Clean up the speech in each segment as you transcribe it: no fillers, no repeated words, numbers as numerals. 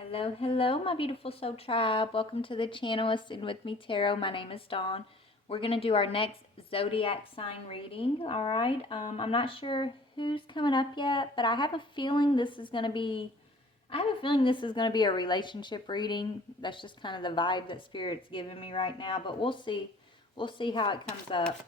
Hello, hello, my beautiful soul tribe. Welcome to the channel, Ascend With Me Tarot. My name is Dawn. We're going to do our next zodiac sign reading, all right? I'm not sure who's coming up yet, but I have a feeling this is going to be a relationship reading. That's just kind of the vibe that Spirit's giving me right now, but we'll see. We'll see how it comes up.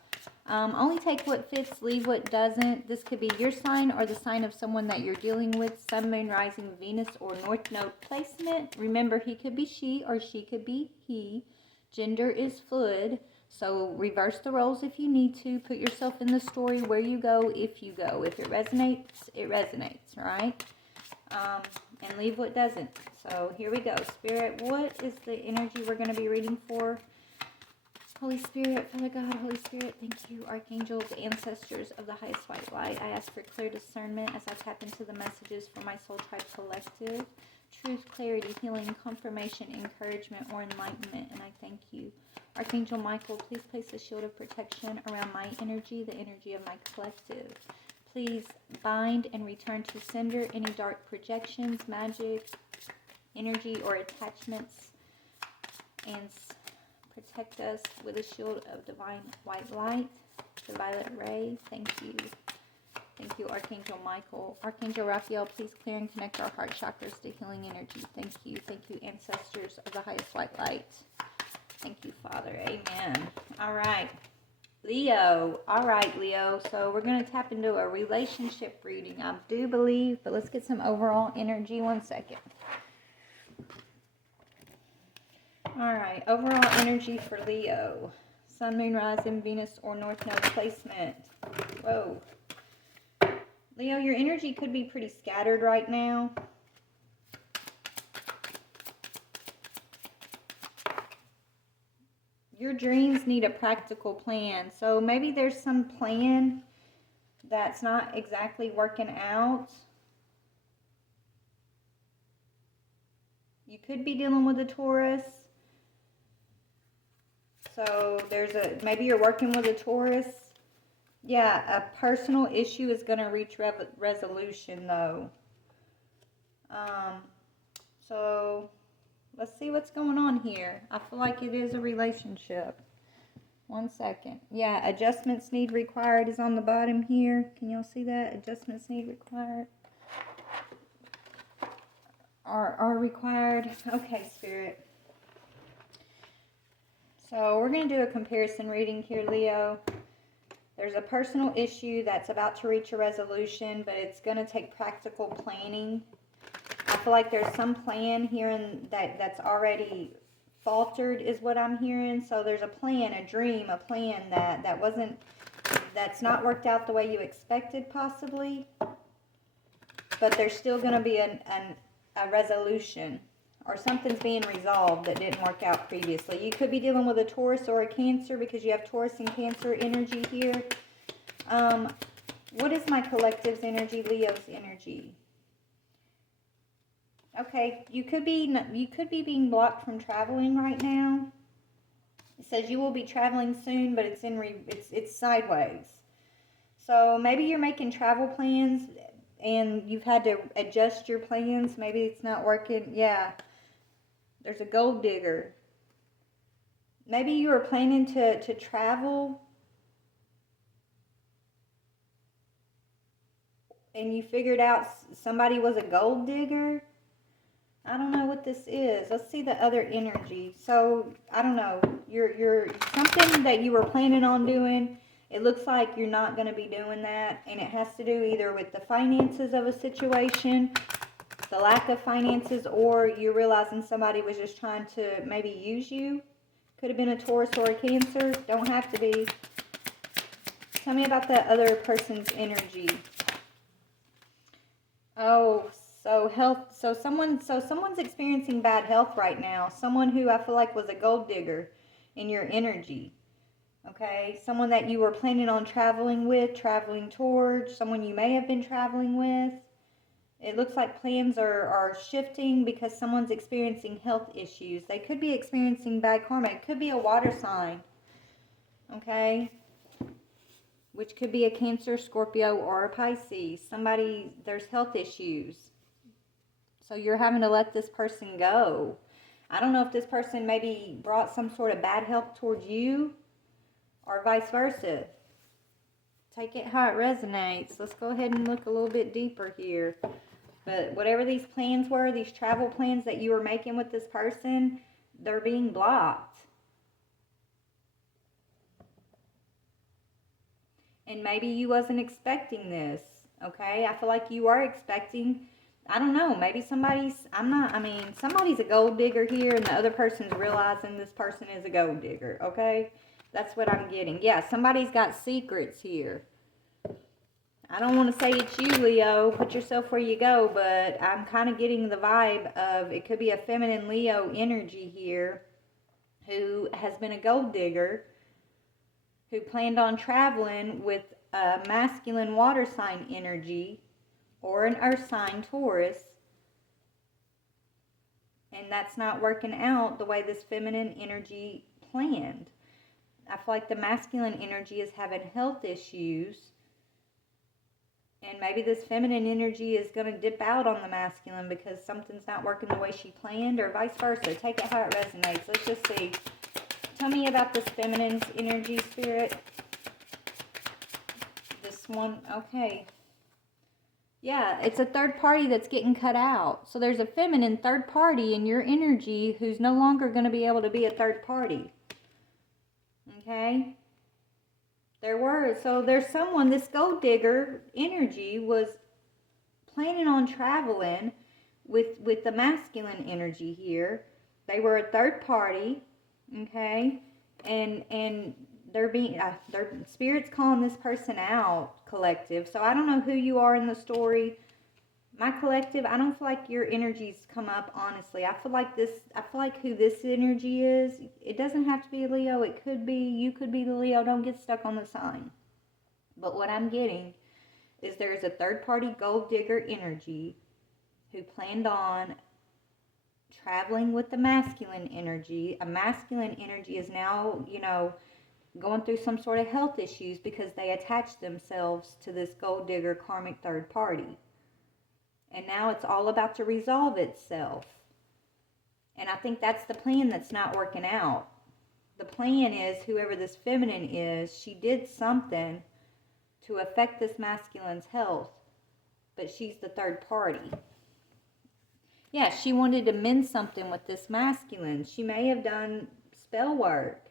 Only take what fits, leave what doesn't. This could be your sign or the sign of someone that you're dealing with. Sun, Moon, Rising, Venus, or North Node placement. Remember, he could be she or she could be he. Gender is fluid, so reverse the roles if you need to. Put yourself in the story where you go if you go. If it resonates, right? And leave what doesn't. So here we go. Spirit, what is the energy we're going to be reading for? Holy Spirit, Father God, Holy Spirit, thank you, archangels, ancestors of the highest white light. I ask for clear discernment as I tap into the messages for my soul tribe collective. Truth, clarity, healing, confirmation, encouragement, or enlightenment, and I thank you. Archangel Michael, please place a shield of protection around my energy, the energy of my collective. Please bind and return to sender any dark projections, magic, energy, or attachments, and protect us with a shield of divine white light, the violet ray. Thank you. Thank you, Archangel Michael. Archangel Raphael, please clear and connect our heart chakras to healing energy. Thank you. Thank you, ancestors of the highest white light. Thank you, Father. Amen. All right. Leo. All right, Leo. So we're going to tap into a relationship reading, I do believe, but let's get some overall energy. 1 second. All right, overall energy for Leo. Sun, Moon, Rising, Venus, or North Node placement. Whoa. Leo, your energy could be pretty scattered right now. Your dreams need a practical plan. So maybe there's some plan that's not exactly working out. You could be dealing with a Taurus. So maybe you're working with a Taurus. Yeah, a personal issue is going to reach resolution though. So let's see what's going on here. I feel like it is a relationship. 1 second. Yeah, adjustments need required is on the bottom here. Can y'all see that? Adjustments need required. Are required. Okay, Spirit. So we're going to do a comparison reading here, Leo. There's a personal issue that's about to reach a resolution, but it's going to take practical planning. I feel like there's some plan here that's already faltered is what I'm hearing. So there's a plan, a dream, a plan that's not worked out the way you expected possibly. But there's still going to be a resolution. Or something's being resolved that didn't work out previously. You could be dealing with a Taurus or a Cancer because you have Taurus and Cancer energy here. What is my collective's energy? Leo's energy. Okay, you could be being blocked from traveling right now. It says you will be traveling soon, but it's sideways. So maybe you're making travel plans and you've had to adjust your plans. Maybe it's not working. Yeah. There's a gold digger. Maybe you were planning to travel and you figured out somebody was a gold digger. I don't know what this is. Let's see the other energy. So, I don't know. You're something that you were planning on doing. It looks like you're not going to be doing that. And it has to do either with the finances of a situation, the lack of finances, or you're realizing somebody was just trying to maybe use you. Could have been a Taurus or a Cancer. Don't have to be. Tell me about that other person's energy. Oh, so health. So someone's experiencing bad health right now. Someone who I feel like was a gold digger in your energy. Okay, someone that you were planning on traveling with, traveling towards, someone you may have been traveling with. It looks like plans are shifting because someone's experiencing health issues. They could be experiencing bad karma. It could be a water sign, okay? Which could be a Cancer, Scorpio, or a Pisces. There's health issues. So you're having to let this person go. I don't know if this person maybe brought some sort of bad health towards you or vice versa. Take it how it resonates. Let's go ahead and look a little bit deeper here. But whatever these plans were, these travel plans that you were making with this person, they're being blocked. And maybe you wasn't expecting this, okay? I feel like you are expecting, I don't know, maybe somebody's a gold digger here and the other person's realizing this person is a gold digger, okay? That's what I'm getting. Yeah, somebody's got secrets here. I don't want to say it's you, Leo. Put yourself where you go, but I'm kind of getting the vibe of it could be a feminine Leo energy here who has been a gold digger, who planned on traveling with a masculine water sign energy or an earth sign Taurus, and that's not working out the way this feminine energy planned. I feel like the masculine energy is having health issues, and maybe this feminine energy is going to dip out on the masculine because something's not working the way she planned, or vice versa. Take it how it resonates. Let's just see. Tell me about this feminine's energy, Spirit. This one, okay. Yeah, it's a third party that's getting cut out. So there's a feminine third party in your energy who's no longer going to be able to be a third party. Okay? So there's someone, this gold digger energy was planning on traveling with the masculine energy here. They were a third party, okay? And they're being, their spirit's calling this person out, collective. So I don't know who you are in the story. My collective, I don't feel like your energies come up, honestly. I feel like who this energy is, it doesn't have to be a Leo. It could be, you could be the Leo. Don't get stuck on the sign. But what I'm getting is there's a third-party gold digger energy who planned on traveling with the masculine energy. A masculine energy is now, going through some sort of health issues because they attached themselves to this gold digger karmic third party. And now it's all about to resolve itself. And I think that's the plan that's not working out. The plan is, whoever this feminine is, she did something to affect this masculine's health, but she's the third party. Yeah, she wanted to mend something with this masculine. She may have done spell work.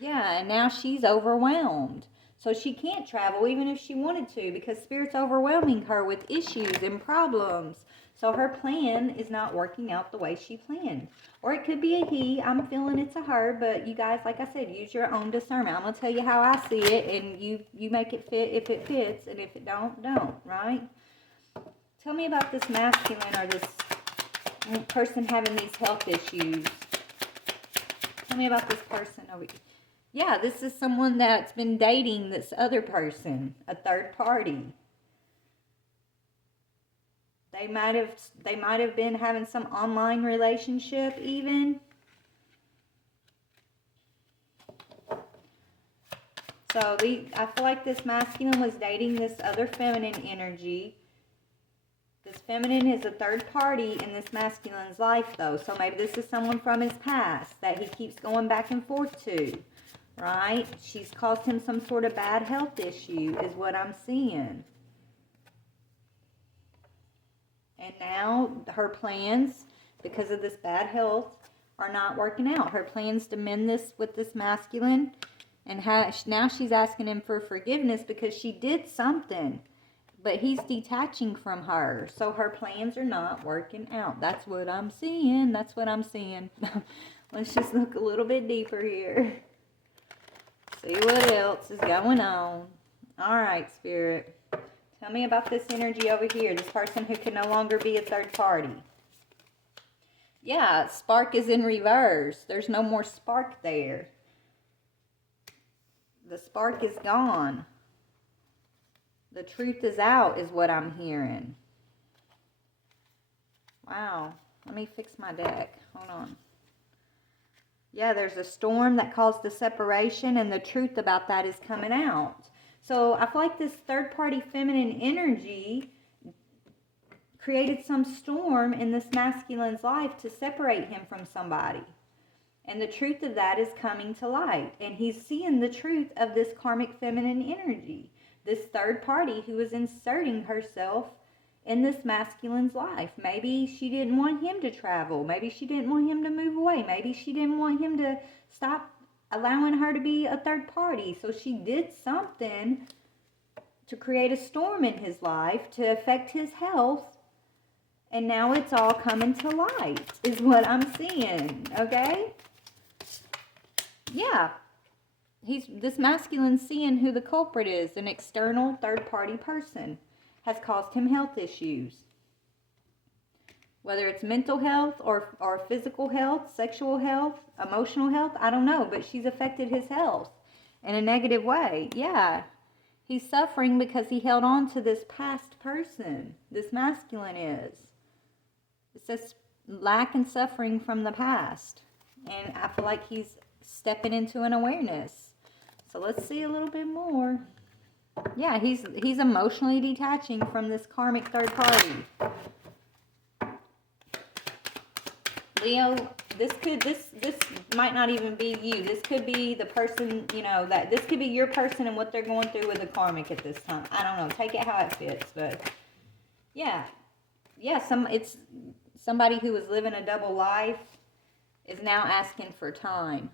Yeah, and now she's overwhelmed. So she can't travel even if she wanted to because Spirit's overwhelming her with issues and problems. So her plan is not working out the way she planned. Or it could be a he. I'm feeling it's a her, but you guys, like I said, use your own discernment. I'm going to tell you how I see it, and you make it fit if it fits, and if it don't, right? Tell me about this masculine or this person having these health issues. Tell me about this person over here. Yeah, this is someone that's been dating this other person, a third party. They might have been having some online relationship even. So I feel like this masculine was dating this other feminine energy. This feminine is a third party in this masculine's life though. So maybe this is someone from his past that he keeps going back and forth to. Right? She's caused him some sort of bad health issue is what I'm seeing. And now her plans, because of this bad health, are not working out. Her plans to mend this with this masculine. And now she's asking him for forgiveness because she did something. But he's detaching from her. So her plans are not working out. That's what I'm seeing. That's what I'm seeing. Let's just look a little bit deeper here. See what else is going on. All right, Spirit. Tell me about this energy over here. This person who can no longer be a third party. Yeah, spark is in reverse. There's no more spark there. The spark is gone. The truth is out is what I'm hearing. Wow. Let me fix my deck. Hold on. Yeah, there's a storm that caused the separation, and the truth about that is coming out. So I feel like this third-party feminine energy created some storm in this masculine's life to separate him from somebody. And the truth of that is coming to light. And he's seeing the truth of this karmic feminine energy. This third party who is inserting herself in this masculine's life. Maybe she didn't want him to travel. Maybe she didn't want him to move away. Maybe she didn't want him to stop allowing her to be a third party. So she did something to create a storm in his life to affect his health. And now it's all coming to light, is what I'm seeing, okay? Yeah. This masculine seeing who the culprit is, an external third-party person, has caused him health issues. Whether it's mental health or physical health, sexual health, emotional health, I don't know, but she's affected his health in a negative way. Yeah. He's suffering because he held on to this past person. This masculine is. It's this lack and suffering from the past. And I feel like he's stepping into an awareness. So let's see a little bit more. Yeah, he's emotionally detaching from this karmic third party. Leo, this might not even be you. This could be the person, that this could be your person and what they're going through with the karmic at this time. I don't know. Take it how it fits, but yeah. Yeah, it's somebody who was living a double life is now asking for time.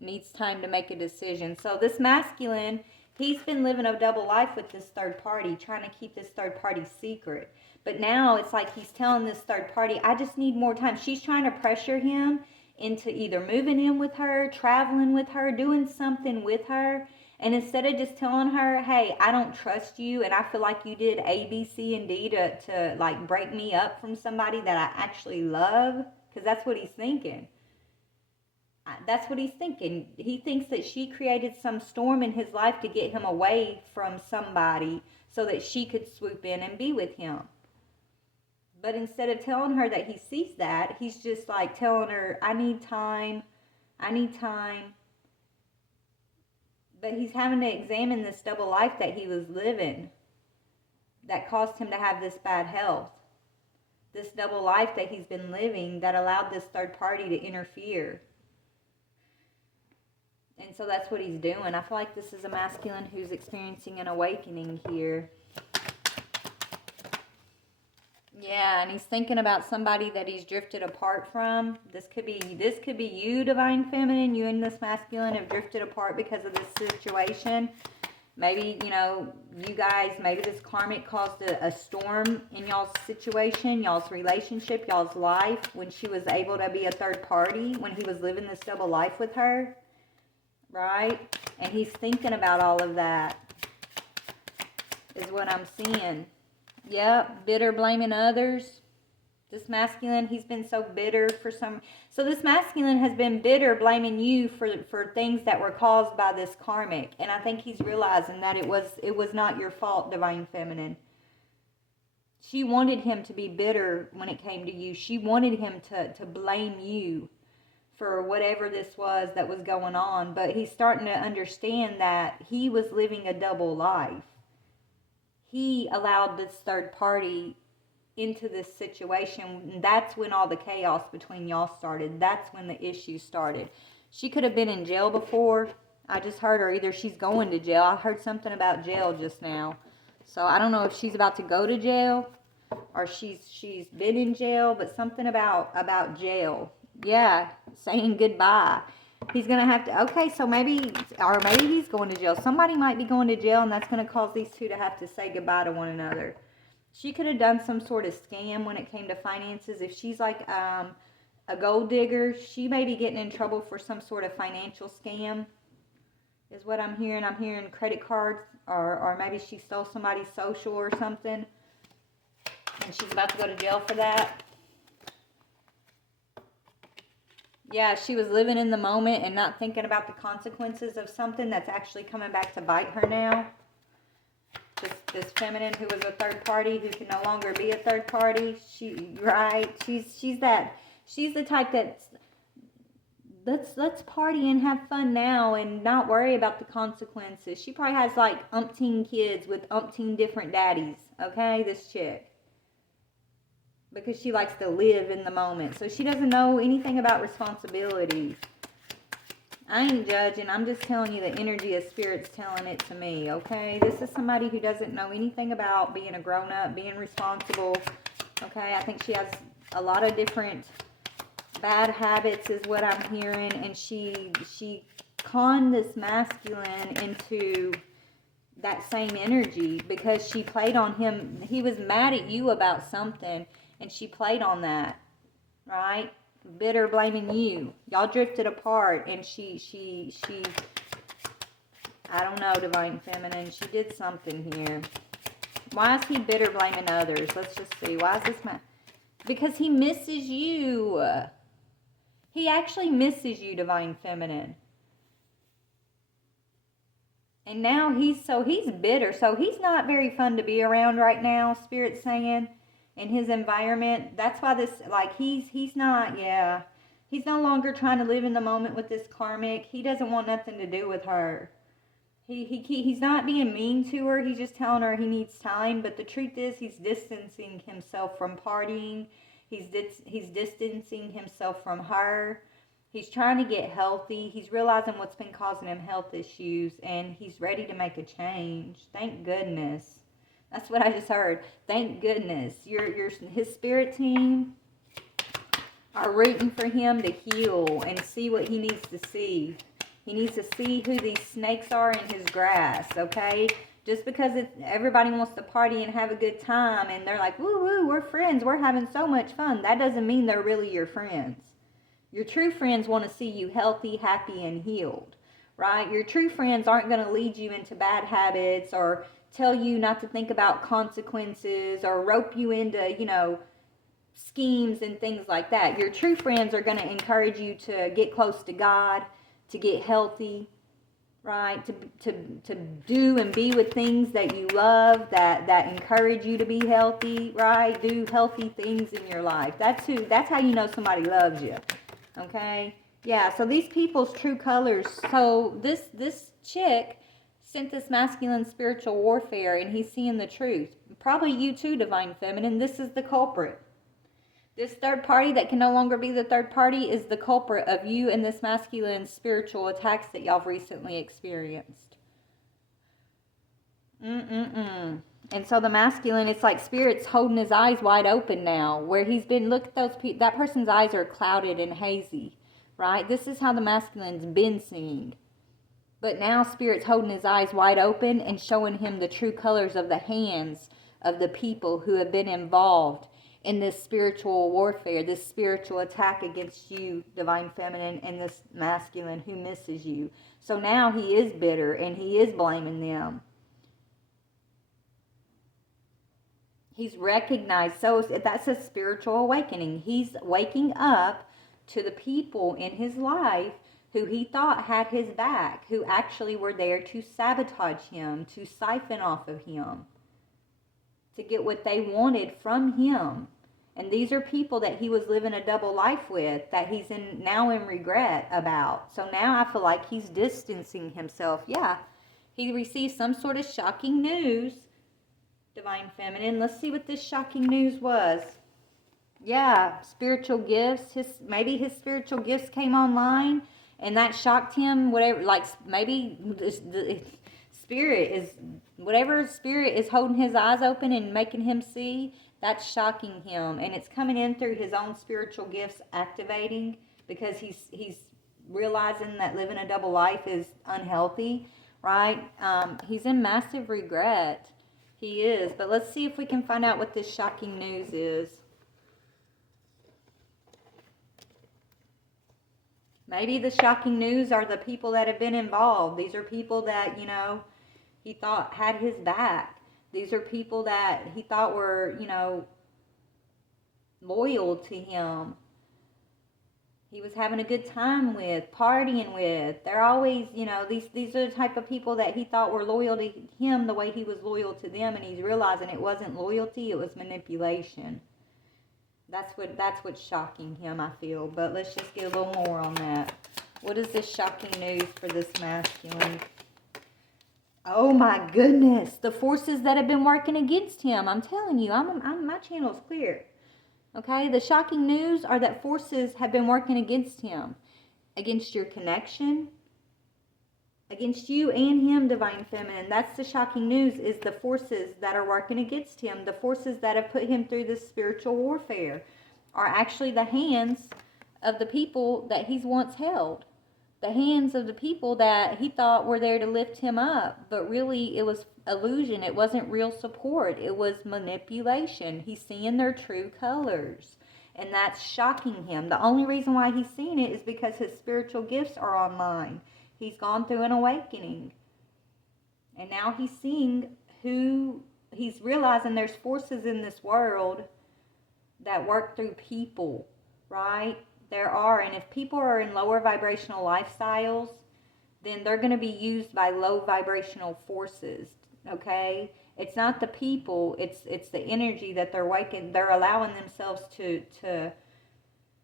Needs time to make a decision. So this masculine, he's been living a double life with this third party, trying to keep this third party secret. But now it's like he's telling this third party, I just need more time. She's trying to pressure him into either moving in with her, traveling with her, doing something with her. And instead of just telling her, hey, I don't trust you and I feel like you did A, B, C, and D to like break me up from somebody that I actually love, because that's what he's thinking. That's what he's thinking. He thinks that she created some storm in his life to get him away from somebody so that she could swoop in and be with him. But instead of telling her that he sees that, he's just like telling her, I need time. I need time. But he's having to examine this double life that he was living that caused him to have this bad health. This double life that he's been living that allowed this third party to interfere. And so that's what he's doing. I feel like this is a masculine who's experiencing an awakening here. Yeah, and he's thinking about somebody that he's drifted apart from. This could be you, Divine Feminine. You and this masculine have drifted apart because of this situation. Maybe, you guys, maybe this karmic caused a storm in y'all's situation, y'all's relationship, y'all's life, when she was able to be a third party, when he was living this double life with her. Right? And he's thinking about all of that, is what I'm seeing. Yep, bitter, blaming others. This masculine, he's been so bitter for some... So this masculine has been bitter, blaming you for things that were caused by this karmic. And I think he's realizing that it was not your fault, Divine Feminine. She wanted him to be bitter when it came to you. She wanted him to blame you for whatever this was that was going on. But he's starting to understand that he was living a double life. He allowed this third party into this situation. That's when all the chaos between y'all started. That's when the issue started. She could have been in jail before. I just heard her. Either she's going to jail. I heard something about jail just now. So I don't know if she's about to go to jail or she's been in jail, but something about jail. Yeah, saying goodbye. He's going to have to, okay, so maybe he's going to jail. Somebody might be going to jail, and that's going to cause these two to have to say goodbye to one another. She could have done some sort of scam when it came to finances. If she's like a gold digger, she may be getting in trouble for some sort of financial scam, is what I'm hearing. I'm hearing credit cards, or maybe she stole somebody's social or something, and she's about to go to jail for that. Yeah, she was living in the moment and not thinking about the consequences of something that's actually coming back to bite her now. This feminine who was a third party, who can no longer be a third party. She's the type that's, let's party and have fun now and not worry about the consequences. She probably has like umpteen kids with umpteen different daddies. Okay, this chick. because she likes to live in the moment. So she doesn't know anything about responsibilities. I ain't judging. I'm just telling you the energy of Spirit's telling it to me, okay? This is somebody who doesn't know anything about being a grown-up, being responsible, okay? I think she has a lot of different bad habits is what I'm hearing, and she conned this masculine into that same energy because she played on him. He was mad at you about something, and she played on that, right? Bitter, blaming you. Y'all drifted apart, and she I don't know, Divine Feminine, she did something here. Why is he bitter, blaming others? Let's just see. Why is this man? Because he misses you. He actually misses you, Divine Feminine. And now he's bitter. So he's not very fun to be around right now, Spirit's saying. In his environment. That's why this, like, he's not, yeah. He's no longer trying to live in the moment with this karmic. He doesn't want nothing to do with her. He's not being mean to her. He's just telling her he needs time. But the truth is, he's distancing himself from partying. He's distancing himself from her. He's trying to get healthy. He's realizing what's been causing him health issues. And he's ready to make a change. Thank goodness. That's what I just heard. Thank goodness. His spirit team are rooting for him to heal and see what he needs to see. He needs to see who these snakes are in his grass, okay? Just because everybody wants to party and have a good time and they're like, woo, woo, we're friends, we're having so much fun, that doesn't mean they're really your friends. Your true friends want to see you healthy, happy, and healed, right? Your true friends aren't going to lead you into bad habits or tell you not to think about consequences or rope you into, schemes and things like that. Your true friends are going to encourage you to get close to God, to get healthy, right? To do and be with things that you love, that encourage you to be healthy, right? Do healthy things in your life. That's how you know somebody loves you, okay? Yeah, so these people's true colors. So this chick sent this masculine spiritual warfare, and he's seeing the truth. Probably you too, Divine Feminine. This is the culprit. This third party that can no longer be the third party is the culprit of you and this masculine spiritual attacks that y'all have recently experienced. And so the masculine, it's like Spirit's holding his eyes wide open now, where he's been, look at those people, that person's eyes are clouded and hazy, right? This is how the masculine's been seeing. But now Spirit's holding his eyes wide open and showing him the true colors of the hands of the people who have been involved in this spiritual warfare, this spiritual attack against you, Divine Feminine, and this masculine who misses you. So now he is bitter and he is blaming them. He's recognized, so that's a spiritual awakening. He's waking up to the people in his life who he thought had his back, who actually were there to sabotage him, to siphon off of him, to get what they wanted from him. And these are people that he was living a double life with, that he's now in regret about. So now I feel like he's distancing himself. Yeah, he received some sort of shocking news, Divine Feminine. Let's see what this shocking news was. Yeah, spiritual gifts. Maybe his spiritual gifts came online, and that shocked him. Whatever, like maybe the spirit is, whatever spirit is holding his eyes open and making him see, that's shocking him, and it's coming in through his own spiritual gifts activating, because he's realizing that living a double life is unhealthy, right? He's in massive regret. He is, but let's see if we can find out what this shocking news is. Maybe the shocking news are the people that have been involved. These are people that, he thought had his back. These are people that he thought were, loyal to him. He was having a good time with, partying with. They're always, these are the type of people that he thought were loyal to him the way he was loyal to them, and he's realizing it wasn't loyalty, it was manipulation. That's what's shocking him, I feel. But let's just get a little more on that. What is this shocking news for this masculine? Oh my goodness, the forces that have been working against him. I'm telling you, my channel's clear. Okay, the shocking news are that forces have been working against him, against your connection, against you and him, Divine Feminine. That's the shocking news, is the forces that are working against him, the forces that have put him through this spiritual warfare are actually the hands of the people that he's once held. The hands of the people that he thought were there to lift him up, but really it was illusion. It wasn't real support. It was manipulation. He's seeing their true colors, and that's shocking him. The only reason why he's seeing it is because his spiritual gifts are online. He's gone through an awakening, and now he's seeing who, he's realizing there's forces in this world that work through people, right? There are, and if people are in lower vibrational lifestyles, then they're going to be used by low vibrational forces, okay? It's not the people, it's the energy that they're allowing themselves to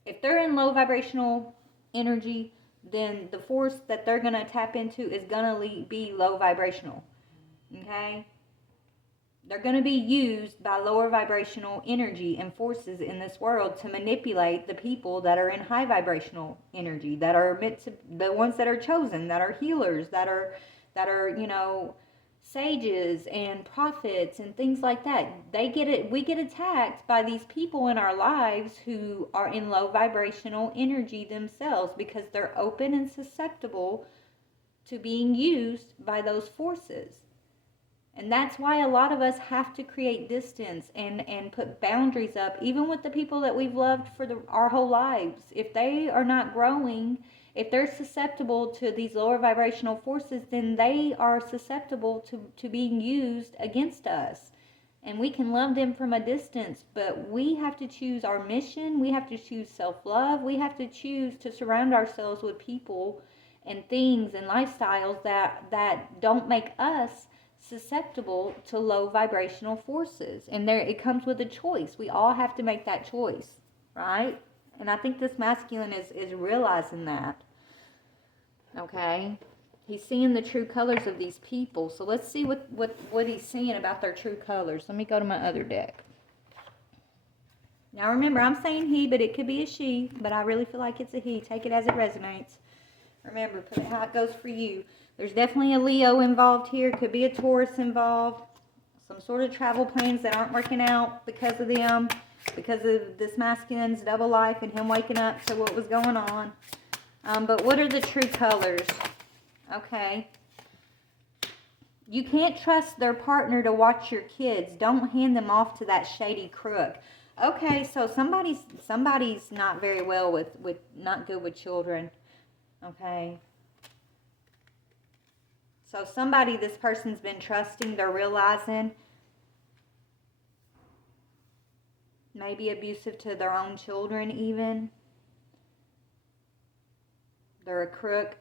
if they're in low vibrational energy, then the force that they're going to tap into is going to be low vibrational, okay? They're going to be used by lower vibrational energy and forces in this world to manipulate the people that are in high vibrational energy, that are meant to, the ones that are chosen, that are healers, that are, you know, sages and prophets and things like that. We get attacked by these people in our lives who are in low vibrational energy themselves, because they're open and susceptible to being used by those forces. And that's why a lot of us have to create distance and put boundaries up, even with the people that we've loved for our whole lives. If they are not growing, if they're susceptible to these lower vibrational forces, then they are susceptible to being used against us. And we can love them from a distance, but we have to choose our mission. We have to choose self-love. We have to choose to surround ourselves with people and things and lifestyles that don't make us susceptible to low vibrational forces. And there, it comes with a choice. We all have to make that choice, right? And I think this masculine is realizing that. Okay, he's seeing the true colors of these people. So let's see what he's seeing about their true colors. Let me go to my other deck. Now remember, I'm saying he, but it could be a she, but I really feel like it's a he. Take it as it resonates. Remember, put it how it goes for you. There's definitely a Leo involved here. Could be a Taurus involved. Some sort of travel plans that aren't working out because of them. Because of this masculine's double life and him waking up to what was going on. But what are the true colors? Okay. You can't trust their partner to watch your kids. Don't hand them off to that shady crook. Okay, so somebody's not very well with not good with children. Okay. So somebody this person's been trusting, they're realizing maybe abusive to their own children even. They're a crook.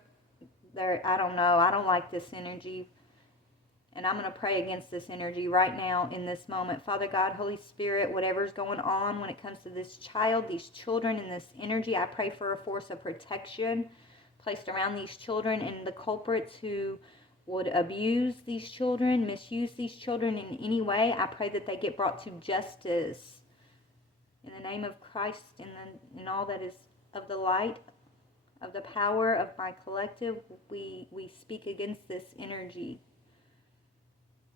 I don't know. I don't like this energy. And I'm going to pray against this energy right now in this moment. Father God, Holy Spirit, whatever's going on when it comes to this child, these children, and this energy, I pray for a force of protection placed around these children and the culprits who would abuse these children, misuse these children in any way. I pray that they get brought to justice. In the name of Christ, in all that is of the light, of the power of my collective, we speak against this energy.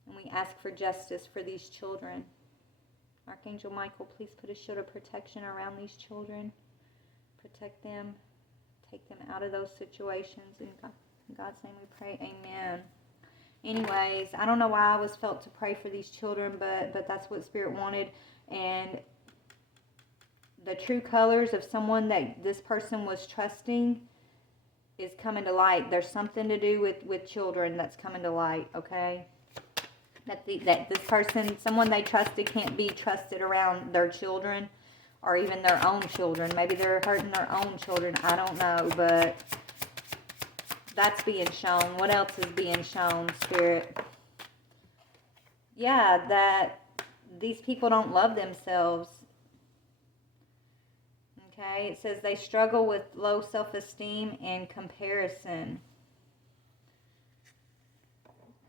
And we ask for justice for these children. Archangel Michael, please put a shield of protection around these children. Protect them. Take them out of those situations. In God's name we pray. Amen. Anyways, I don't know why I was felt to pray for these children, but that's what Spirit wanted. And the true colors of someone that this person was trusting is coming to light. There's something to do with children that's coming to light, okay? That this person, someone they trusted, can't be trusted around their children or even their own children. Maybe they're hurting their own children. I don't know, but that's being shown. What else is being shown, Spirit? Yeah, that these people don't love themselves. Okay, it says they struggle with low self-esteem and comparison.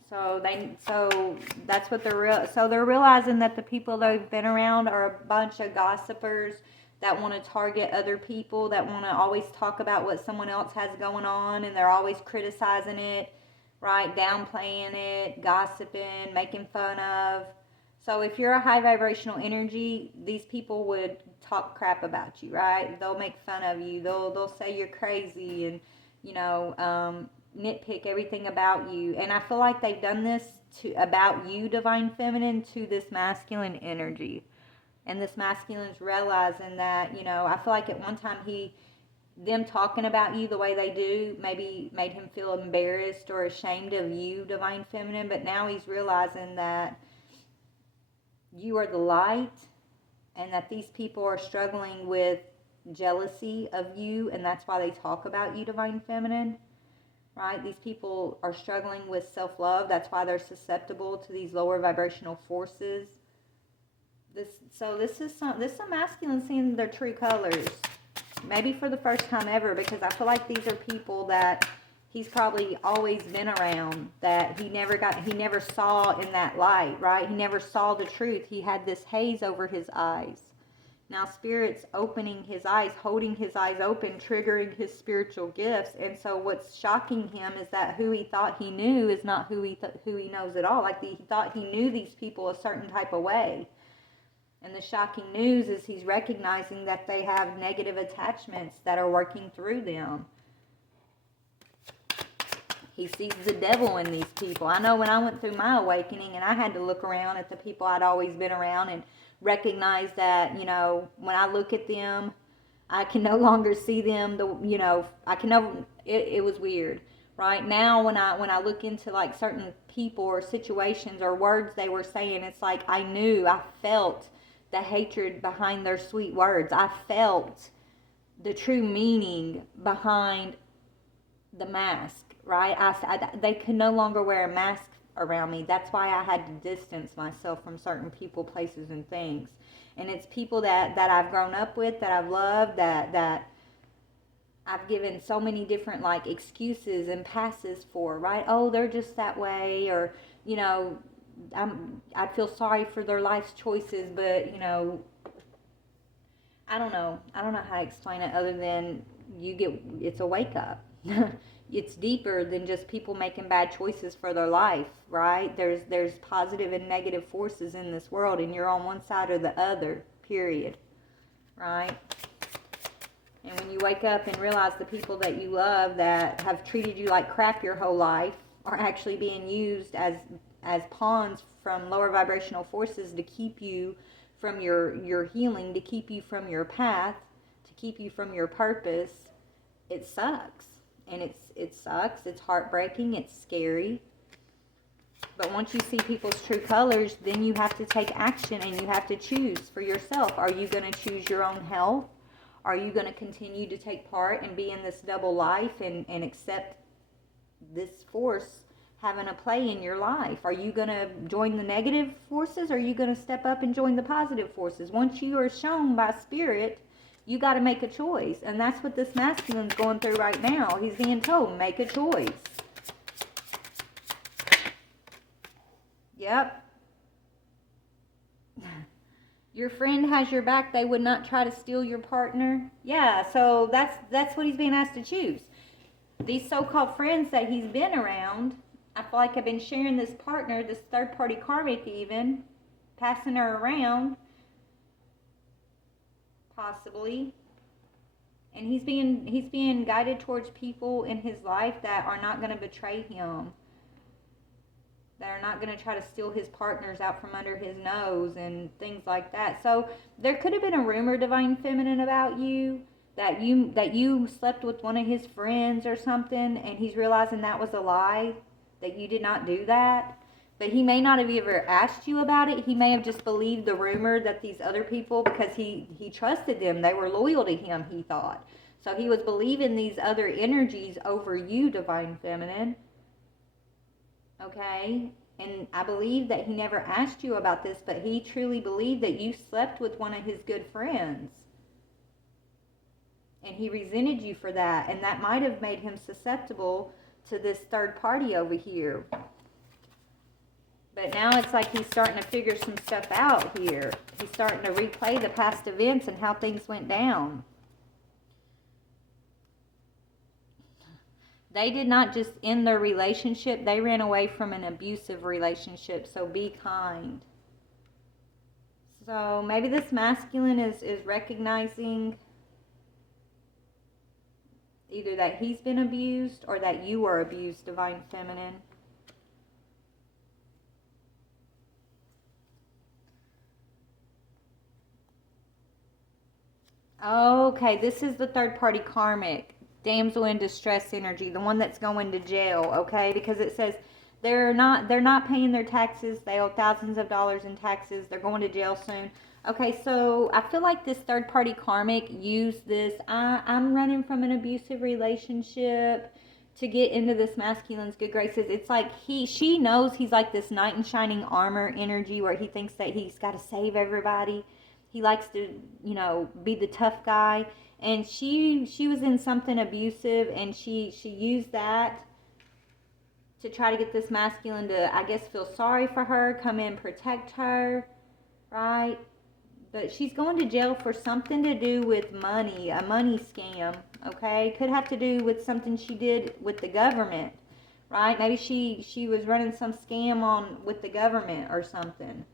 So that's what they're realizing, that the people they've been around are a bunch of gossipers that want to target other people, that want to always talk about what someone else has going on, and they're always criticizing it, right? Downplaying it, gossiping, making fun of. So if you're a high vibrational energy, these people would talk crap about you, right? They'll make fun of you. They'll say you're crazy, and nitpick everything about you. And I feel like they've done this about you, Divine Feminine, to this masculine energy. And this masculine's realizing that, I feel like at one time them talking about you the way they do maybe made him feel embarrassed or ashamed of you, Divine Feminine. But now he's realizing that you are the light, and that these people are struggling with jealousy of you, and that's why they talk about you, Divine Feminine. Right? These people are struggling with self-love. That's why they're susceptible to these lower vibrational forces. This is a masculine seeing their true colors. Maybe for the first time ever, because I feel like these are people that he's probably always been around, that he never saw in that light, right? He never saw the truth. He had this haze over his eyes. Now Spirit's opening his eyes, holding his eyes open, triggering his spiritual gifts. And so what's shocking him is that who he thought he knew is not who he knows at all. Like he thought he knew these people a certain type of way. And the shocking news is he's recognizing that they have negative attachments that are working through them. He sees the devil in these people. I know when I went through my awakening and I had to look around at the people I'd always been around and recognize that, when I look at them, I can no longer see them. It was weird. Right now, when I look into like certain people or situations or words they were saying, it's like I felt the hatred behind their sweet words. I felt the true meaning behind the mask, right? They could no longer wear a mask around me. That's why I had to distance myself from certain people, places, and things. And it's people that I've grown up with, that I've loved, that I've given so many different like excuses and passes for, right? Oh, they're just that way, or I feel sorry for their life's choices, but I don't know how to explain it other than it's a wake up. It's deeper than just people making bad choices for their life, right? There's positive and negative forces in this world, and you're on one side or the other, period, right? And when you wake up and realize the people that you love that have treated you like crap your whole life are actually being used as pawns from lower vibrational forces to keep you from your healing, to keep you from your path, to keep you from your purpose, it sucks. And it sucks, it's heartbreaking, it's scary. But once you see people's true colors, then you have to take action and you have to choose for yourself. Are you going to choose your own health? Are you going to continue to take part and be in this double life and accept this force having a play in your life? Are you going to join the negative forces, or are you going to step up and join the positive forces? Once you are shown by Spirit, you got to make a choice. And that's what this masculine's going through right now. He's being told, make a choice. Yep. Your friend has your back. They would not try to steal your partner. Yeah, so that's what he's being asked to choose. These so-called friends that he's been around, I feel like I've been sharing this partner, this third-party karmic even, passing her around, possibly. And he's being guided towards people in his life that are not going to betray him, that are not going to try to steal his partners out from under his nose and things like that. So there could have been a rumor, Divine Feminine, about you, that you slept with one of his friends or something, and he's realizing that was a lie, that you did not do that. But he may not have ever asked you about it. He may have just believed the rumor that these other people, because he trusted them, they were loyal to him, he thought. So he was believing these other energies over you, Divine Feminine. Okay? And I believe that he never asked you about this, but he truly believed that you slept with one of his good friends. And he resented you for that. And that might have made him susceptible to this third party over here. But now it's like he's starting to figure some stuff out here. He's starting to replay the past events and how things went down. They did not just end their relationship. They ran away from an abusive relationship. So be kind. So maybe this masculine is recognizing either that he's been abused or that you were abused, Divine Feminine. Okay, this is the third party karmic. Damsel in distress energy, the one that's going to jail, okay? Because it says they're not paying their taxes. They owe thousands of dollars in taxes. They're going to jail soon. Okay, so I feel like this third party karmic used this. I'm running from an abusive relationship to get into this masculine's good graces. It's like she knows he's like this knight in shining armor energy where he thinks that he's got to save everybody. He likes to, you know, be the tough guy. And she was in something abusive, and she used that to try to get this masculine to, I guess, feel sorry for her, come in, protect her, right? But she's going to jail for something to do with money, a money scam, okay? Could have to do with something she did with the government, right? Maybe she was running some scam with the government or something.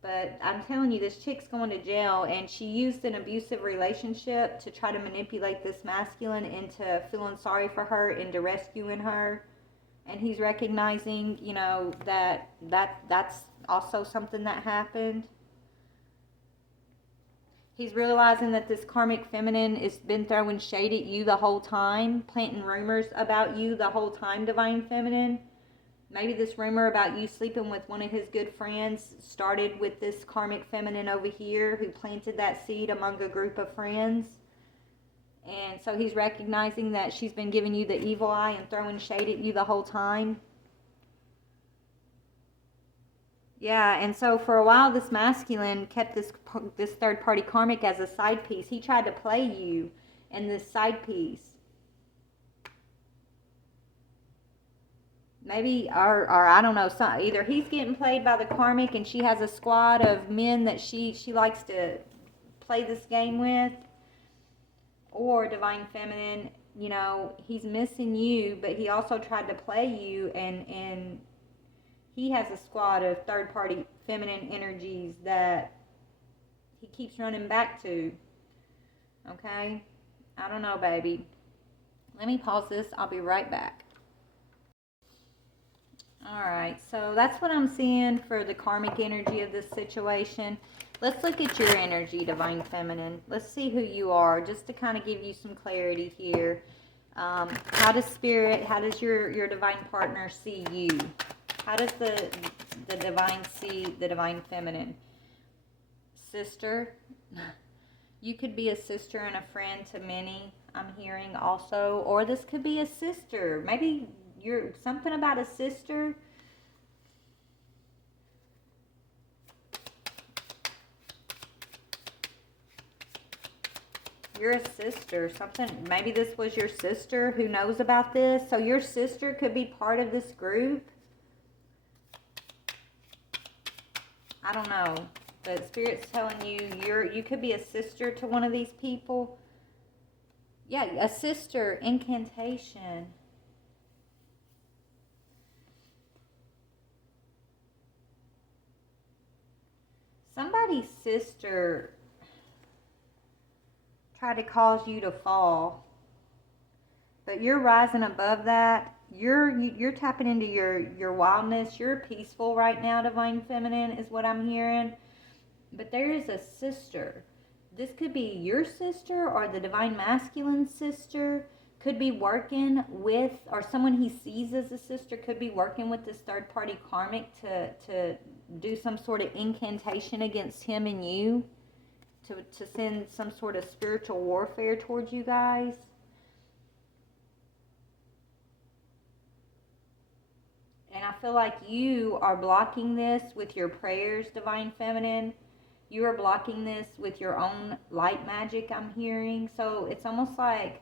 But I'm telling you, this chick's going to jail, and she used an abusive relationship to try to manipulate this masculine into feeling sorry for her, into rescuing her. And he's recognizing, you know, that's also something that happened. He's realizing that this karmic feminine has been throwing shade at you the whole time, planting rumors about you the whole time, Divine Feminine. Maybe this rumor about you sleeping with one of his good friends started with this karmic feminine over here who planted that seed among a group of friends. And so he's recognizing that she's been giving you the evil eye and throwing shade at you the whole time. Yeah, and so for a while this masculine kept this third party karmic as a side piece. He tried to play you in this side piece. Maybe, or I don't know, either he's getting played by the karmic and she has a squad of men that she likes to play this game with, or Divine Feminine, you know, he's missing you, but he also tried to play you, and he has a squad of third party feminine energies that he keeps running back to. Okay? I don't know, baby. Let me pause this. I'll be right back. Alright, so that's what I'm seeing for the karmic energy of this situation. Let's look at your energy, Divine Feminine. Let's see who you are, just to kind of give you some clarity here. How does Spirit, how does your Divine Partner see you? How does the Divine see the Divine Feminine? Sister. You could be a sister and a friend to many, I'm hearing also. Or this could be a sister. Maybe you're something about a sister. You're a sister. Something, maybe this was your sister who knows about this. So your sister could be part of this group. I don't know. But Spirit's telling you you could be a sister to one of these people. Yeah, a sister, incantation. Somebody's sister tried to cause you to fall, but you're rising above that. You're tapping into your wildness. You're peaceful right now, Divine Feminine, is what I'm hearing. But there is a sister. This could be your sister or the Divine Masculine sister. Could be working with, or someone he sees as a sister could be working with this third party karmic to do some sort of incantation against him and you, to send some sort of spiritual warfare towards you guys. And I feel like you are blocking this with your prayers, Divine Feminine. You are blocking this with your own light magic, I'm hearing. So it's almost like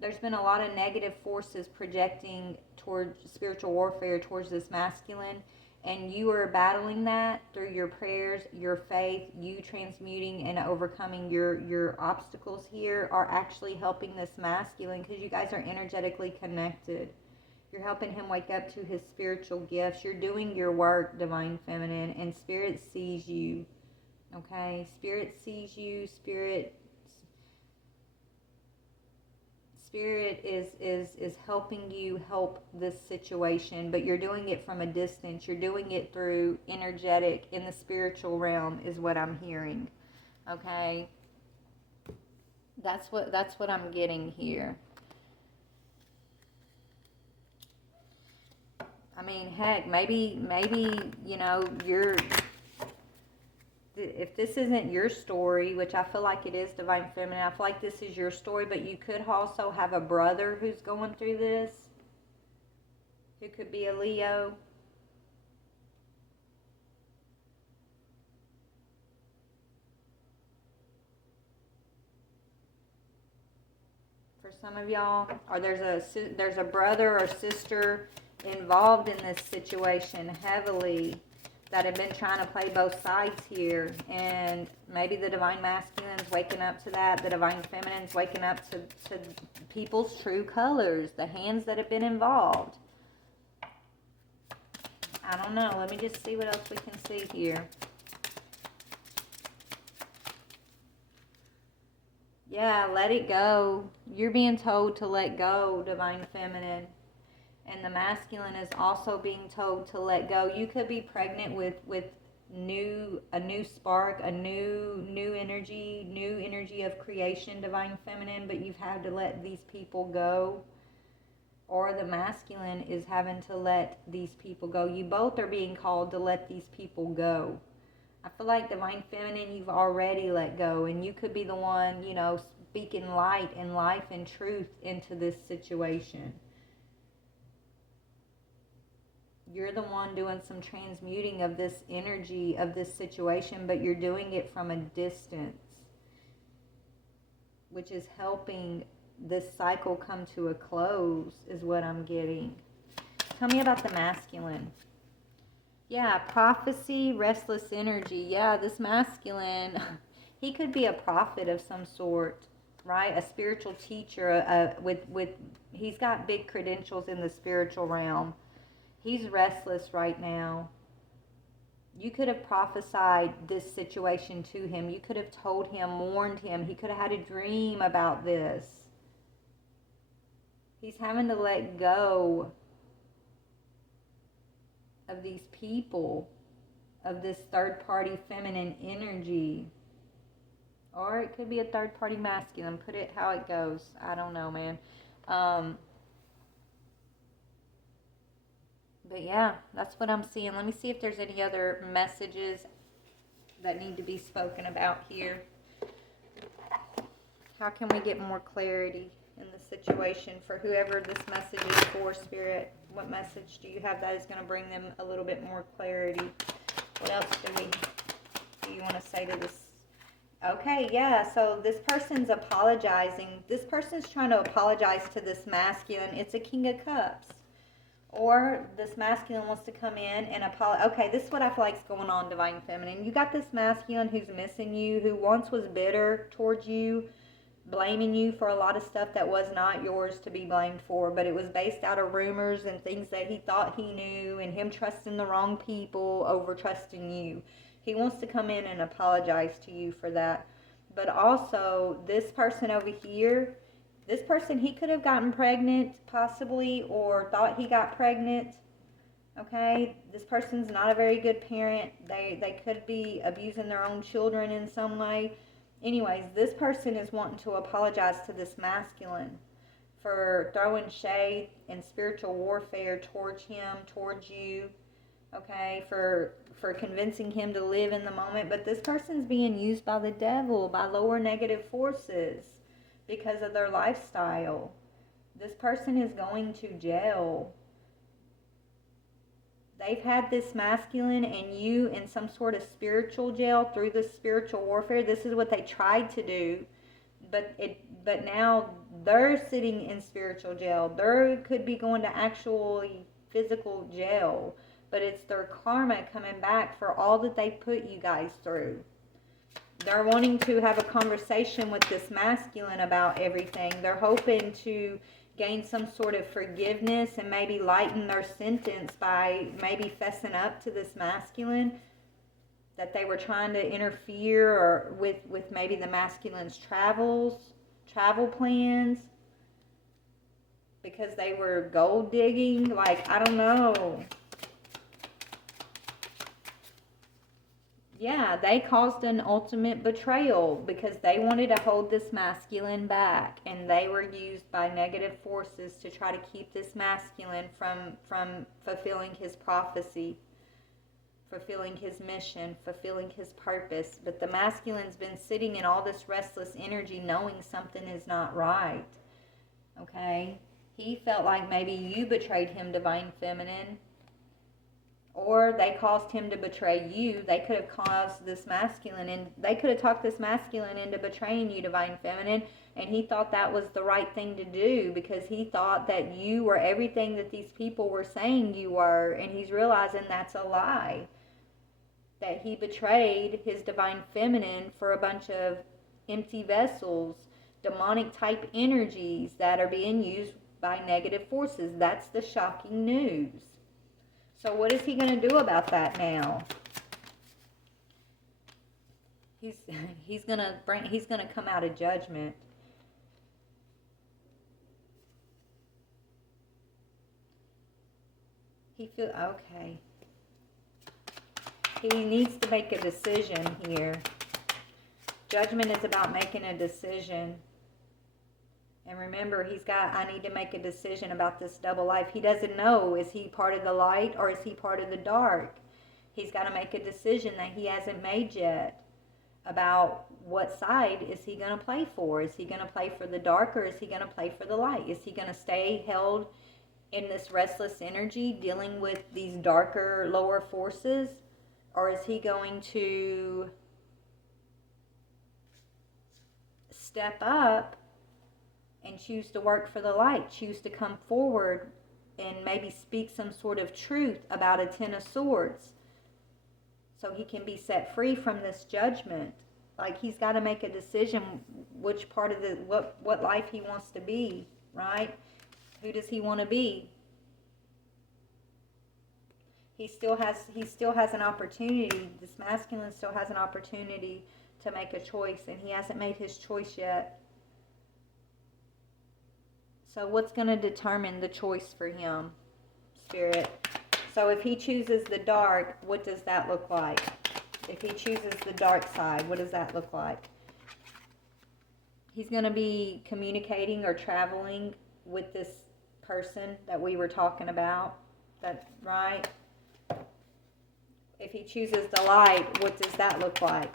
there's been a lot of negative forces projecting towards spiritual warfare towards this masculine. and you are battling that through your prayers, your faith, you transmuting and overcoming your obstacles here are actually helping this masculine, because you guys are energetically connected. You're helping him wake up to his spiritual gifts. You're doing your work, Divine Feminine, and Spirit sees you. Okay? Spirit sees you. Spirit is helping you help this situation, but you're doing it from a distance. You're doing it through energetic, in the spiritual realm is what I'm hearing. Okay? That's what I'm getting here. I mean, heck, maybe, you know, if this isn't your story, which I feel like it is, Divine Feminine, I feel like this is your story, but you could also have a brother who's going through this, who could be a Leo. For some of y'all, or there's a brother or sister involved in this situation heavily, that have been trying to play both sides here, and maybe the Divine Masculine's waking up to that, the Divine Feminine's waking up to people's true colors, the hands that have been involved. I don't know. Let me just see what else we can see here. Yeah, let it go. You're being told to let go, Divine Feminine. And the masculine is also being told to let go. You could be pregnant with a new spark, a new energy of creation, Divine Feminine, but you've had to let these people go. Or the masculine is having to let these people go. You both are being called to let these people go. I feel like Divine Feminine, you've already let go, and you could be the one, you know, speaking light and life and truth into this situation. You're the one doing some transmuting of this energy of this situation, but you're doing it from a distance, which is helping this cycle come to a close, is what I'm getting. Tell me about the masculine. Yeah, prophecy, restless energy. Yeah, this masculine, he could be a prophet of some sort, right? A spiritual teacher, he's got big credentials in the spiritual realm. He's restless right now. You could have prophesied this situation to him. You could have told him, warned him. He could have had a dream about this. He's having to let go of these people, of this third-party feminine energy. Or it could be a third-party masculine. Put it how it goes. I don't know, man. But yeah, that's what I'm seeing. Let me see if there's any other messages that need to be spoken about here. How can we get more clarity in the situation for whoever this message is for, Spirit? What message do you have that is going to bring them a little bit more clarity? What else do you want to say to this? Okay, yeah, so this person's apologizing. This person's trying to apologize to this masculine. It's a King of Cups. Or this masculine wants to come in and apologize. Okay, this is what I feel like is going on, Divine Feminine. You got this masculine who's missing you, who once was bitter towards you, blaming you for a lot of stuff that was not yours to be blamed for, but it was based out of rumors and things that he thought he knew, and him trusting the wrong people over trusting you. He wants to come in and apologize to you for that. But also, this person over here, this person, he could have gotten pregnant, possibly, or thought he got pregnant, okay? This person's not a very good parent. They could be abusing their own children in some way. Anyways, this person is wanting to apologize to this masculine for throwing shade and spiritual warfare towards him, towards you, okay? For convincing him to live in the moment. But this person's being used by the devil, by lower negative forces, because of their lifestyle. This person is going to jail. They've had this masculine and you in some sort of spiritual jail through this spiritual warfare. This is what they tried to do, but now they're sitting in spiritual jail. They could be going to actually physical jail, but it's their karma coming back for all that they put you guys through. They're wanting to have a conversation with this masculine about everything. They're hoping to gain some sort of forgiveness and maybe lighten their sentence by maybe fessing up to this masculine that they were trying to interfere or with maybe the masculine's travel plans, because they were gold digging. Like, I don't know. Yeah, they caused an ultimate betrayal because they wanted to hold this masculine back, and they were used by negative forces to try to keep this masculine from fulfilling his prophecy, fulfilling his mission, fulfilling his purpose. But the masculine's been sitting in all this restless energy knowing something is not right. Okay? He felt like maybe you betrayed him, Divine Feminine. Or they caused him to betray you. They could have caused this masculine, and they could have talked this masculine into betraying you, Divine Feminine. And he thought that was the right thing to do because he thought that you were everything that these people were saying you were. And he's realizing that's a lie. That he betrayed his Divine Feminine for a bunch of empty vessels, demonic type energies that are being used by negative forces. That's the shocking news. So what is he going to do about that now? He's going to come out of judgment. Okay. He needs to make a decision here. Judgment is about making a decision. And remember, I need to make a decision about this double life. He doesn't know, is he part of the light or is he part of the dark? He's got to make a decision that he hasn't made yet about what side is he going to play for. Is he going to play for the dark or is he going to play for the light? Is he going to stay held in this restless energy dealing with these darker, lower forces? Or is he going to step up and choose to work for the light, choose to come forward and maybe speak some sort of truth about a Ten of Swords so he can be set free from this judgment? Like, he's got to make a decision which part of what life he wants to be, right? Who does he want to be? He still has an opportunity. This masculine still has an opportunity to make a choice, and he hasn't made his choice yet. So what's going to determine the choice for him, Spirit? So if he chooses the dark, what does that look like? If he chooses the dark side, what does that look like? He's going to be communicating or traveling with this person that we were talking about. That's right. If he chooses the light, what does that look like?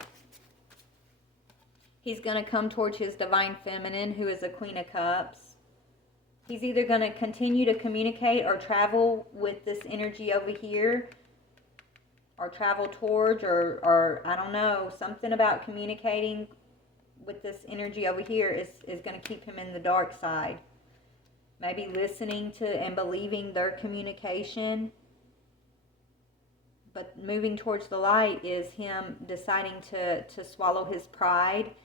He's going to come towards his Divine Feminine, who is a Queen of Cups. He's either going to continue to communicate or travel with this energy over here, or travel towards, or I don't know, something about communicating with this energy over here is going to keep him in the dark side. Maybe listening to and believing their communication. But moving towards the light is him deciding to swallow his pride.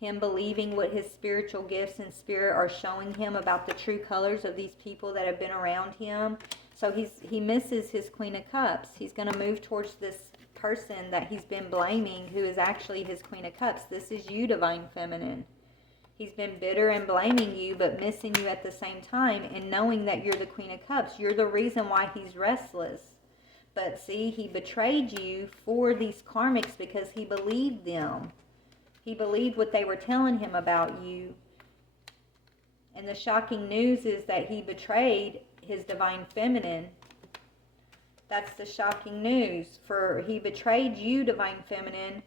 Him believing what his spiritual gifts and spirit are showing him about the true colors of these people that have been around him. So he misses his Queen of Cups. He's going to move towards this person that he's been blaming, who is actually his Queen of Cups. This is you, Divine Feminine. He's been bitter and blaming you, but missing you at the same time, and knowing that you're the Queen of Cups. You're the reason why he's restless. But see, he betrayed you for these karmics because he believed them. He believed what they were telling him about you. And the shocking news is that he betrayed his Divine Feminine. That's the shocking news. For he betrayed you, Divine Feminine,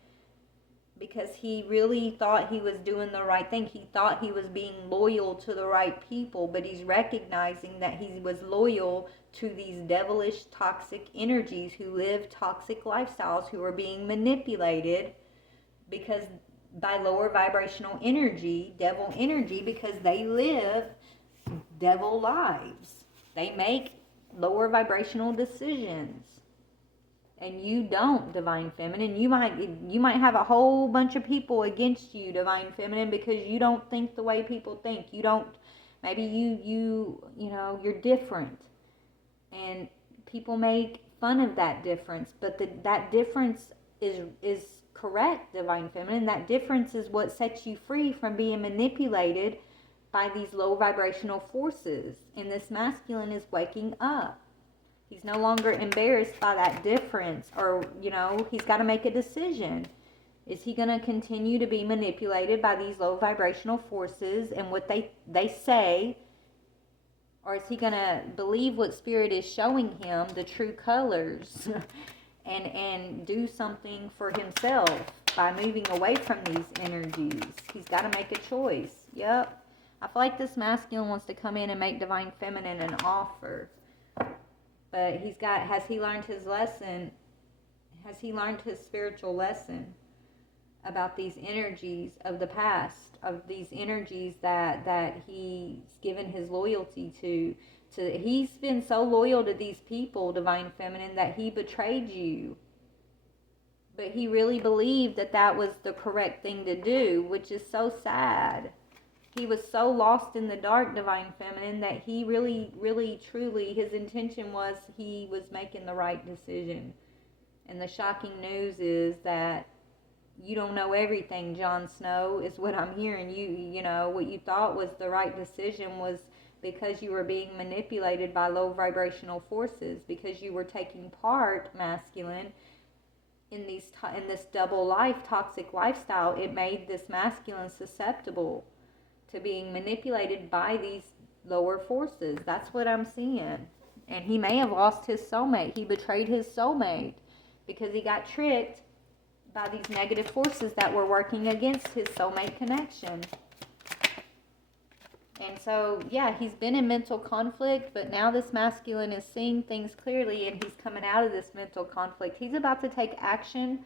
because he really thought he was doing the right thing. He thought he was being loyal to the right people, but he's recognizing that he was loyal to these devilish, toxic energies who live toxic lifestyles, who are being manipulated because by lower vibrational energy, devil energy, because they live devil lives. They make lower vibrational decisions. And you don't, Divine Feminine. You might have a whole bunch of people against you, Divine Feminine, because you don't think the way people think. You don't, maybe you know, you're different. And people make fun of that difference, but that difference is correct, Divine Feminine. That difference is what sets you free from being manipulated by these low vibrational forces. And this masculine is waking up. He's no longer embarrassed by that difference, or, you know, he's got to make a decision. Is he going to continue to be manipulated by these low vibrational forces and what they say? Or is he going to believe what Spirit is showing him, the true colors, and do something for himself by moving away from these energies? He's got to make a choice. Yep. I feel like this masculine wants to come in and make Divine Feminine an offer. But has he learned his lesson? Has he learned his spiritual lesson about these energies of the past, of these energies that he's given his loyalty to? He's been so loyal to these people, Divine Feminine, that he betrayed you. But he really believed that was the correct thing to do, which is so sad. He was so lost in the dark, Divine Feminine, that he really, really, truly, his intention was he was making the right decision. And the shocking news is that you don't know everything, Jon Snow, is what I'm hearing. You know, what you thought was the right decision was because you were being manipulated by low vibrational forces, because you were taking part, masculine, in this double life, toxic lifestyle. It made this masculine susceptible to being manipulated by these lower forces. That's what I'm seeing. And he may have lost his soulmate. He betrayed his soulmate because he got tricked by these negative forces that were working against his soulmate connection. And so, yeah, he's been in mental conflict, but now this masculine is seeing things clearly, and he's coming out of this mental conflict. He's about to take action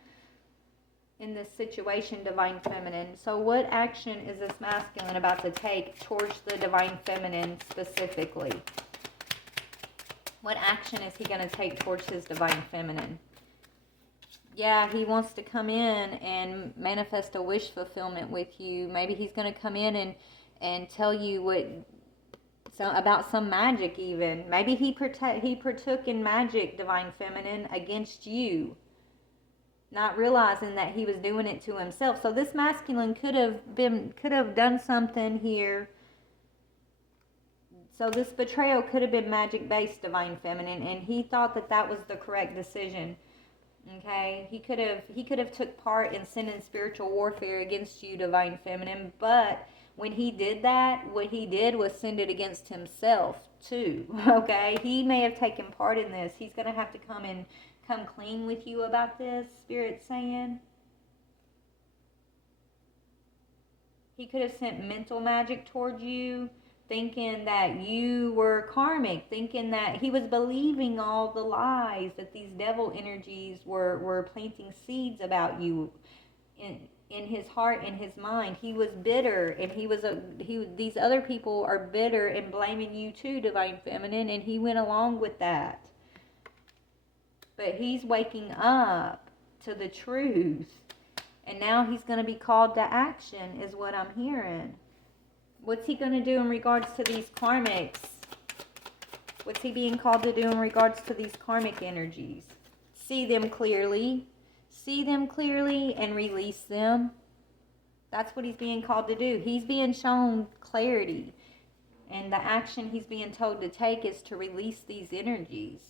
in this situation, Divine Feminine. So what action is this masculine about to take towards the Divine Feminine specifically? What action is he going to take towards his Divine Feminine? Yeah, he wants to come in and manifest a wish fulfillment with you. Maybe he's going to come in and tell you about some magic even. Maybe he partook in magic, Divine Feminine, against you, not realizing that he was doing it to himself. So this masculine could have done something here. So this betrayal could have been magic based, Divine Feminine, and he thought that was the correct decision. Okay, he could have took part in sin and spiritual warfare against you, Divine Feminine, but when he did that, what he did was send it against himself too. Okay, he may have taken part in this. He's going to have to come clean with you about this, Spirit's saying. He could have sent mental magic toward you, thinking that you were karmic, thinking that he was believing all the lies that these devil energies were planting seeds about you in his heart, in his mind. He was bitter, and these other people are bitter and blaming you too, Divine Feminine, and he went along with that. But he's waking up to the truth, and now he's going to be called to action, is what I'm hearing. What's he going to do in regards to these karmics? What's he being called to do in regards to these karmic energies? See them clearly. See them clearly and release them. That's what he's being called to do. He's being shown clarity. And the action he's being told to take is to release these energies.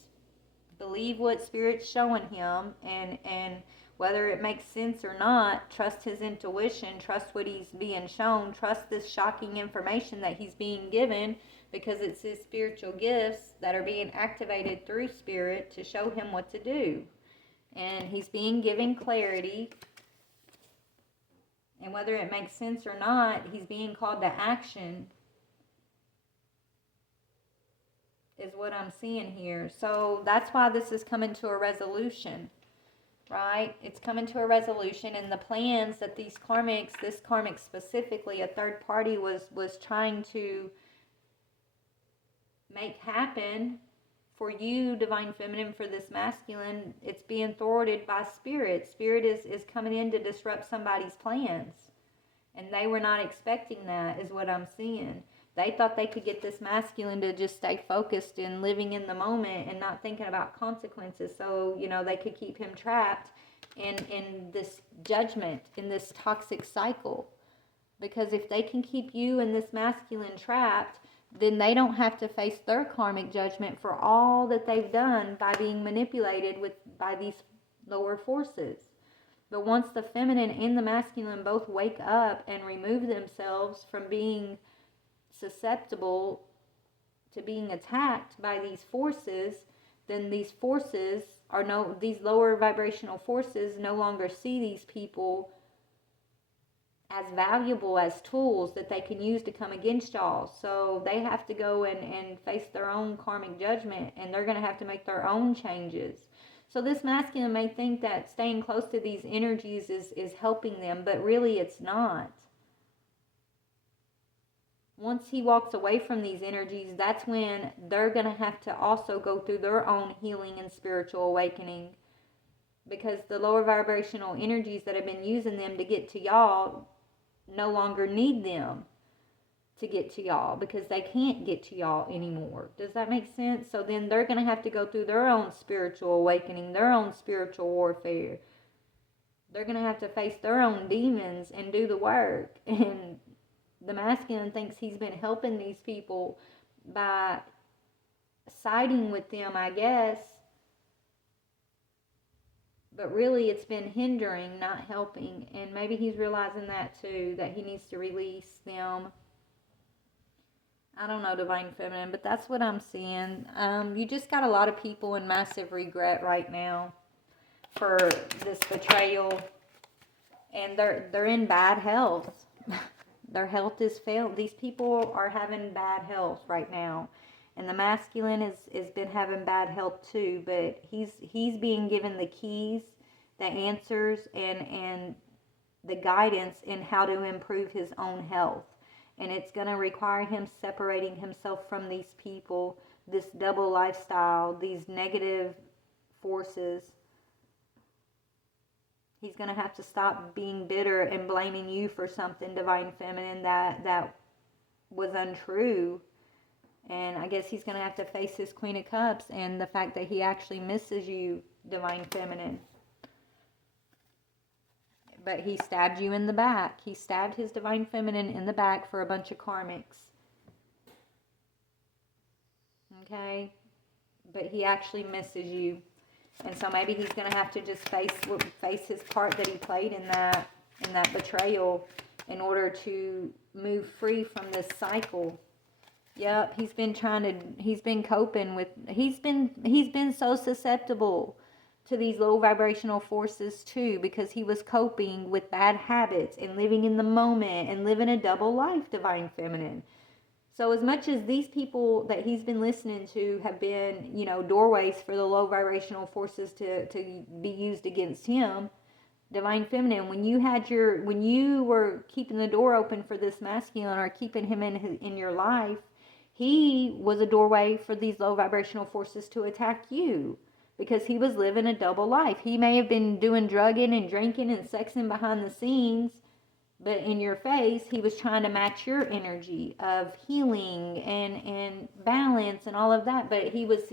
Believe what Spirit's showing him, and whether it makes sense or not, trust his intuition, trust what he's being shown, trust this shocking information that he's being given, because it's his spiritual gifts that are being activated through Spirit to show him what to do. And he's being given clarity, and whether it makes sense or not, he's being called to action, is what I'm seeing here. So that's why this is coming to a resolution. Right? It's coming to a resolution, and the plans that this karmic specifically, a third party, was trying to make happen for you, Divine Feminine, for this masculine, it's being thwarted by Spirit. Spirit is coming in to disrupt somebody's plans. And they were not expecting that, is what I'm seeing. They thought they could get this masculine to just stay focused in living in the moment and not thinking about consequences. So, you know, they could keep him trapped in this judgment, in this toxic cycle. Because if they can keep you and this masculine trapped, then they don't have to face their karmic judgment for all that they've done by being manipulated by these lower forces. But once the feminine and the masculine both wake up and remove themselves from being susceptible to being attacked by these forces, then these forces these lower vibrational forces no longer see these people as valuable as tools that they can use to come against y'all. So they have to go and face their own karmic judgment, and they're going to have to make their own changes. So this masculine may think that staying close to these energies is helping them, but really it's not. Once he walks away from these energies, that's when they're going to have to also go through their own healing and spiritual awakening. Because the lower vibrational energies that have been using them to get to y'all no longer need them to get to y'all, because they can't get to y'all anymore. Does that make sense? So then they're going to have to go through their own spiritual awakening, their own spiritual warfare. They're going to have to face their own demons and do the work. And the masculine thinks he's been helping these people by siding with them, I guess. But really it's been hindering, not helping. And maybe he's realizing that too, that he needs to release them. I don't know, Divine Feminine, but that's what I'm seeing. You just got a lot of people in massive regret right now for this betrayal. And they're in bad health. Their health is failed. These people are having bad health right now. And the masculine has been having bad health too, but he's being given the keys, the answers, and the guidance in how to improve his own health. And it's going to require him separating himself from these people, this double lifestyle, these negative forces. He's going to have to stop being bitter and blaming you for something, Divine Feminine, that was untrue. And I guess he's going to have to face his Queen of Cups and the fact that he actually misses you, Divine Feminine. But he stabbed you in the back. He stabbed his Divine Feminine in the back for a bunch of karmics. Okay? But he actually misses you. And so maybe he's going to have to just face his part that he played in that betrayal in order to move free from this cycle. Yep, he's been coping with, he's been so susceptible to these low vibrational forces too, because he was coping with bad habits and living in the moment and living a double life, Divine Feminine. So as much as these people that he's been listening to have been, doorways for the low vibrational forces to be used against him, Divine Feminine, when you were keeping the door open for this masculine or keeping him in your life, he was a doorway for these low vibrational forces to attack you, because he was living a double life. He may have been doing drugging and drinking and sexing behind the scenes, but in your face, he was trying to match your energy of healing and balance and all of that. But he was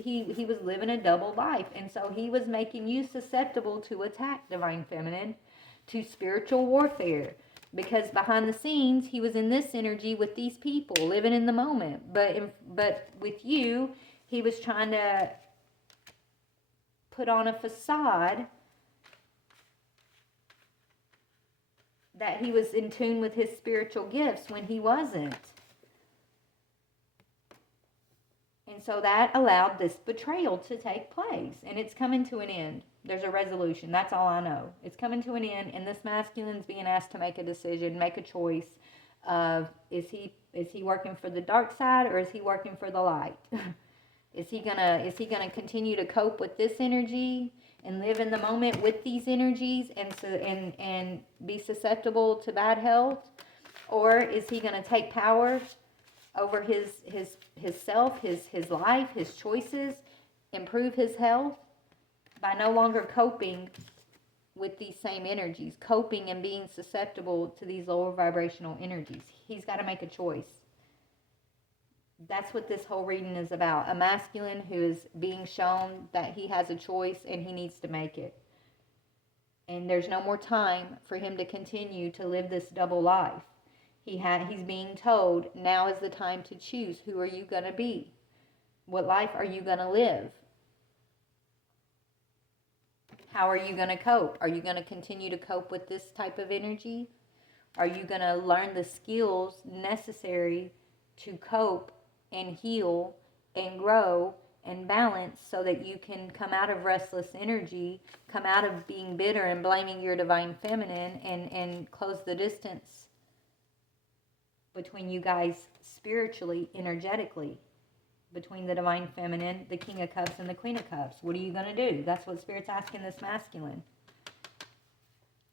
living a double life. And so he was making you susceptible to attack, Divine Feminine, to spiritual warfare. Because behind the scenes, he was in this energy with these people, living in the moment. But with you, he was trying to put on a facade that he was in tune with his spiritual gifts when he wasn't. And so that allowed this betrayal to take place. And it's coming to an end. There's a resolution. That's all I know. It's coming to an end, and this masculine's being asked to make a decision, make a choice of is he working for the dark side or is he working for the light? Is he gonna continue to cope with this energy and live in the moment with these energies and be susceptible to bad health? Or is he gonna take power over his self, his life, his choices, improve his health by no longer coping with these same energies, coping and being susceptible to these lower vibrational energies. He's got to make a choice. That's what this whole reading is about. A masculine who is being shown that he has a choice and he needs to make it. And there's no more time for him to continue to live this double life. He's being told, now is the time to choose. Who are you going to be? What life are you going to live? How are you going to cope? Are you going to continue to cope with this type of energy? Are you going to learn the skills necessary to cope and heal and grow and balance so that you can come out of restless energy, come out of being bitter and blaming your divine feminine, and close the distance between you guys spiritually, energetically, between the divine feminine, the King of Cups, and the Queen of Cups? What are you going to do? That's what Spirit's asking this masculine.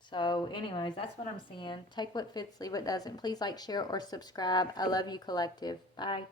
So anyways, that's what I'm seeing. Take what fits, leave what doesn't. Please like, share, or subscribe. I love you, collective. Bye.